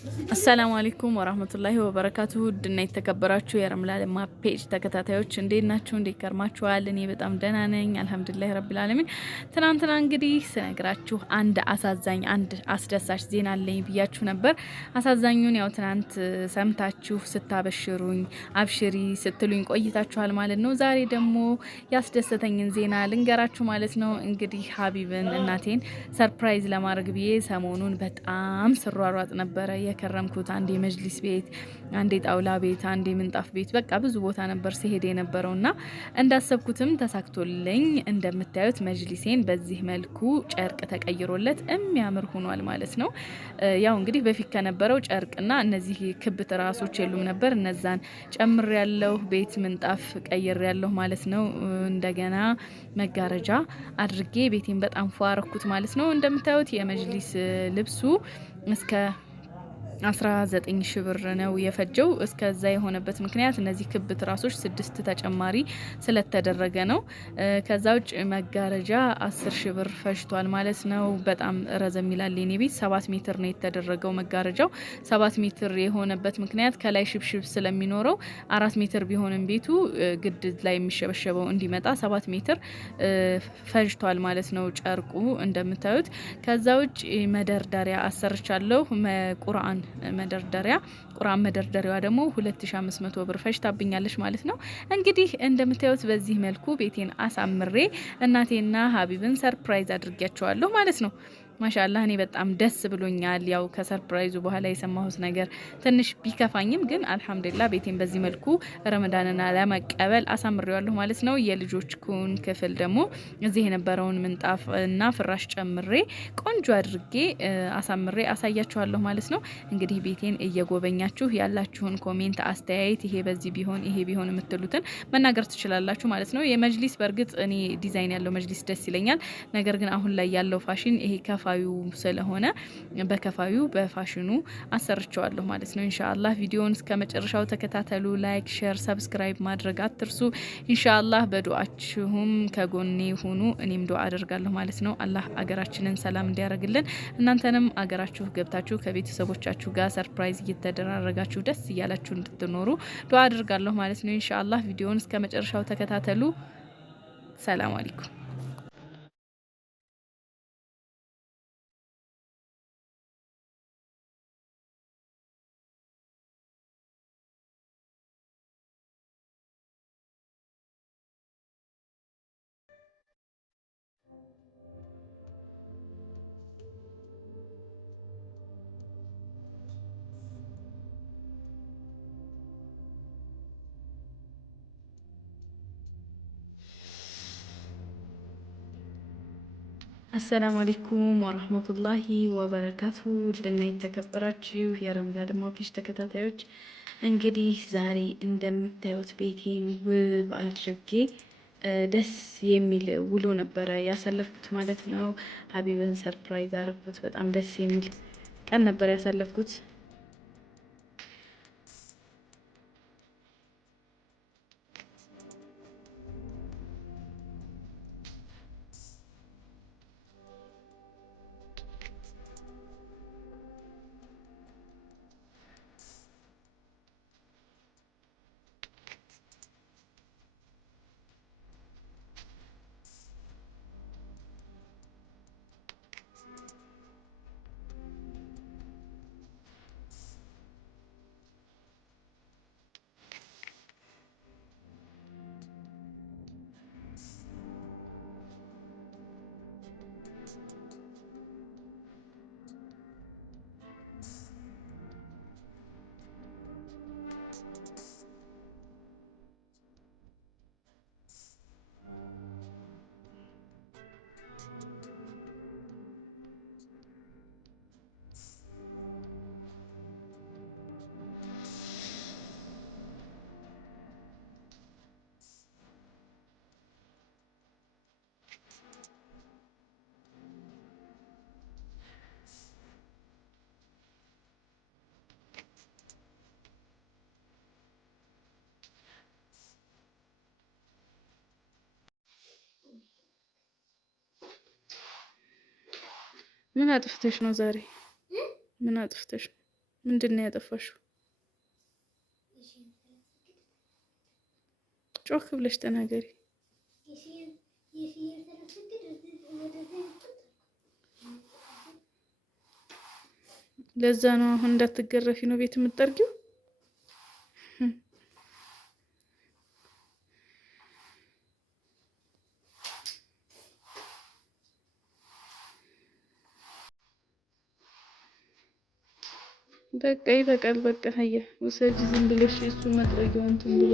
السلام عليكم ورحمة الله وبركاته دنا يتكبراتشو يا رملا لما بيج ተከታታዮች እንዴት ናችሁ እንዴት ከርማችኋል እኔ በጣም ደህና ነኝ አልহামዱሊላህ ረቢል ዓለሚን ትናንትና እንግዲህ ስነግራችሁ አንድ አሳዛኝ አንድ አስደሳች ዜና አለኝ ብያችሁ ነበር አሳዛኙን ያው ትናንት ሰምታችሁ ስታበሽሩኝ አብሽሪ ስትሉኝ ቆይታችኋል ማለት ነው ዛሬ ደግሞ ያስደሰተኝን ዜና ልንገራችሁ ማለት ነው እንግዲህ ሀቢብን እናቴን ሰርፕራይዝ ለማድረግ ብዬ ሰሞኑን በጣም ስሯሯጥ ነበረ የከረምኩት አንዴ መጅሊስ ቤት አንዴ ጣውላ ቤት አንዴ ምንጣፍ ቤት በቃ ብዙ ቦታ ነበር ሲሄድ የነበረውና እንዳሰብኩትም ተሳክቶልኝ እንደምታዩት መጅሊሴን በዚህ መልኩ ጨርቅ ተቀይሮለት የሚያምር ሆኗል ማለት ነው ያው እንግዲህ በፊት ከነበረው ጨርቅና እነዚህ ክብ ትራሶች የሉም ነበር እነዛን ጨምር ያለው ቤት ምንጣፍ ቀይር ያለው ማለት ነው እንደገና መጋረጃ አድርጌ ቤቴን በጣም ፏርኩት ማለት ነው እንደምታዩት የመጅሊስ ልብሱ እስከ 19 ብር ነው የፈጀው እስከዛ የሆነበት ምክንያት እነዚህ ክብ ትራሶች 6 ተጨማሪ ስለተደረገ ነው ከዛው መጋረጃ 10 ብር ፈጅቷል ማለት ነው በጣም ረዘም ይላል የኔ ቤት 7 ሜትር ነው የተደረገው መጋረጃው 7 ሜትር የሆነበት ምክንያት ከላይ ሽብሽብ ስለሚኖረው 4 ሜትር ቢሆንም ቤቱ ግድ ላይ የሚሸበሸበው እንዲመጣ 7 ሜትር ፈጅቷል ማለት ነው ጨርቁ እንደምታዩት ከዛው መደርደሪያ አሰርቻለሁ ቁርአን መደርደሪያ ቁርአን መደርደሪያዋ ደግሞ 2500 ብር ፈጅታብኛለች ማለት ነው እንግዲህ እንደምታዩት በዚህ መልኩ ቤቴን አሳምሬ እናቴና ሀቢብን ሰርፕራይዝ አድርጌያቸዋለሁ ማለት ነው ማሻአላህ እኔ በጣም ደስ ብሎኛል ያው ከሰርፕራይዙ በኋላ የሰማሁት ነገር ትንሽ ቢከፋኝም ግን አልহামዱሊላህ ቤቴን በዚህ መልኩ ረመዳንና ለመቀበል አሳምሬዋለሁ ማለት ነው የልጆች ኩን ክፍል ደግሞ እዚህ የነበረውን ምንጣፍ እና ፍራሽ ጨምሬ ቆንጆ አድርጌ አሳምሬ አሳያችኋለሁ ማለት ነው እንግዲህ ቤቴን እየጎበኛችሁ ያላችሁን ኮሜንት አስተያየት ይሄ በዚህ ቢሆን ይሄ ቢሆን የምትሉትን መናገር ትችላላችሁ ማለት ነው የመጅሊስ በርግጥ እኔ ዲዛይን ያለው መጅሊስ ደስ ይለኛል ነገር ግን አሁን ላይ ያለው ፋሽን ይሄ ከፋዩ ስለሆነ በከፋዩ በፋሽኑ አሰርቻለሁ ማለት ነው ኢንሻአላህ ቪዲዮውን እስከመጨረሻው ተከታተሉ ላይክ ሼር ሰብስክራይብ ማድረግ አትርሱ ኢንሻአላህ በዱአችሁም ከጎኔ ሁኑ እኔም ዱአ አደርጋለሁ ማለት ነው አላህ አገራችንን ሰላም እንዲያረግልን እናንተንም አገራችሁ ገብታችሁ ከቤተሰቦቻችሁ ጋር ሰርፕራይዝ እየተደራረጋችሁ ደስ እያላችሁ እንድትኖሩ ዱአ አደርጋለሁ ማለት ነው ኢንሻአላህ ቪዲዮውን እስከመጨረሻው ተከታተሉ ሰላም አለይኩም السلام عليكم ورحمة الله وبركاته لنا يتكبراتشي يا رمضان ما فيش تكتاتيوش እንግዲህ ዛሬ እንደምታዩት ቤቴን ውብ አድርጌ ደስ የሚል ውሎ ነበረ ያሳለፍኩት ማለት ነው ሀቢብን ሰርፕራይዝ አድርኩት በጣም ደስ የሚል ቀን ነበር ያሳለፍኩት ምን አጥፍተሽ ነው ዛሬ ምን አጥፍተሽ ምንድን ነው ያጠፋሽው? ጮክ ብለሽ ተናገሪ። ለዛ ነው አሁን እንዳትገረፊ ነው ቤት የምትጠርጊው። በቃ ይበቃል። በቃ ሀያ ውሰጂ ዝም ብለሽ እሱ መጥረጊያውን እንትን ብሎ